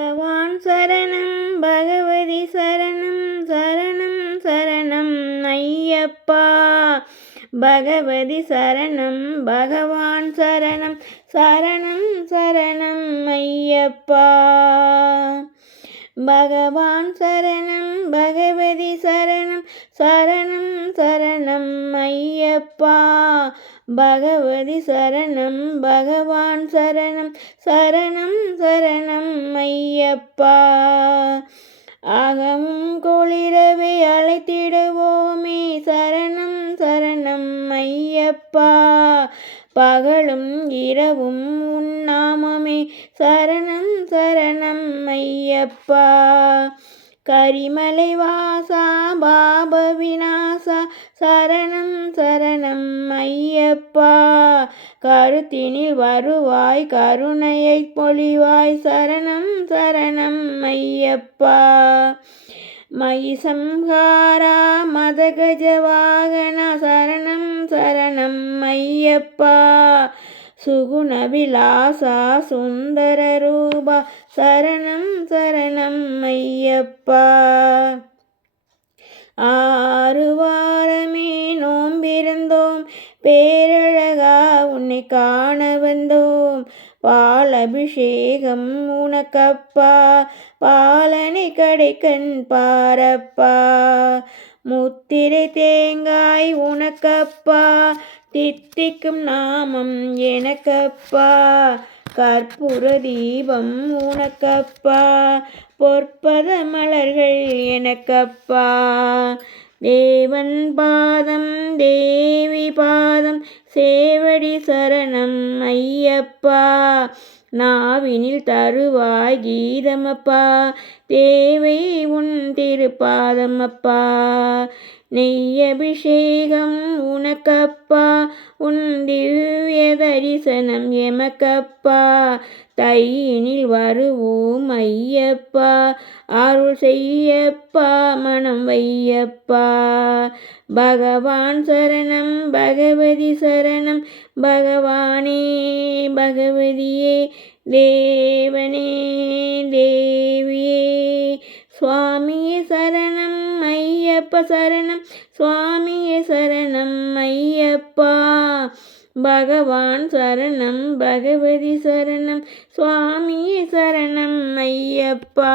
பகவான் சரணம் பகவதி சரணம் சரணம் சரணம் ஐயப்பா. பகவதி சரணம் பகவான் சரணம் சரணம் சரணம் ஐயப்பா. பகவான் சரணம் பகவதி சரணம் சரணம் சரணம் ஐயப்பா. பகவதி சரணம் பகவான் சரணம் சரணம் சரணம் ஐயப்பா. அகமும் குளிரவே அழைத்திடுவோமே சரணம் சரணம் ஐயப்பா. பகலும் இரவும் உன்னாமமே சரணம் சரணம் ஐயப்பா. கரிமலை வாசா பாப விநாசா சரணம் சரணம் ஐயப்பா. கருத்தினில் வருவாய் கருணையை பொழிவாய் சரணம் சரணம் ஐயப்பா. மயிசம்ஹாரா மதகஜவாகனா சரணம் சரணம் ஐயப்பா. சுகுணவிலாசா சுந்தர ரூபா சரணம் சரணம் ஐயப்பா. ஆறு வாரமே நோம்பிருந்தோம் பேரழகா உன்னை காண வந்தோம். பால் அபிஷேகம் உனக்கப்பா பாலனை கடைக்கண் பாரப்பா. முத்திரை தேங்காய் உனக்கப்பா தித்திக்கும் நாமம் எனக்கப்பா. கற்பூர தீபம் உனக்கப்பா பொற்பத மலர்கள் எனக்கப்பா. தேவன் பாதம் தேவி பாதம் சேவடி சரணம் ஐயப்பா. நாவினில் தருவாய் கீதமப்பா தேவை உன் திருப்பாதமப்பா. நெய்யபிஷேகம் உனக்கப்பா உன் திவ்ய தரிசனம் எமக்கப்பா. தையினில் வருவோம் ஐயப்பா அருள் செய்யப்பா மனம் வையப்பா. பகவான் சரணம் பகவதி சரணம் பகவானே பகவதியே தேவனே தேவியே. சுவாமியே சரணம் ஐயப்ப சரணம் சுவாமியே சரணம் ஐயப்பா. பகவான் சரணம் பகவதி சரணம் சுவாமியே சரணம் ஐயப்பா.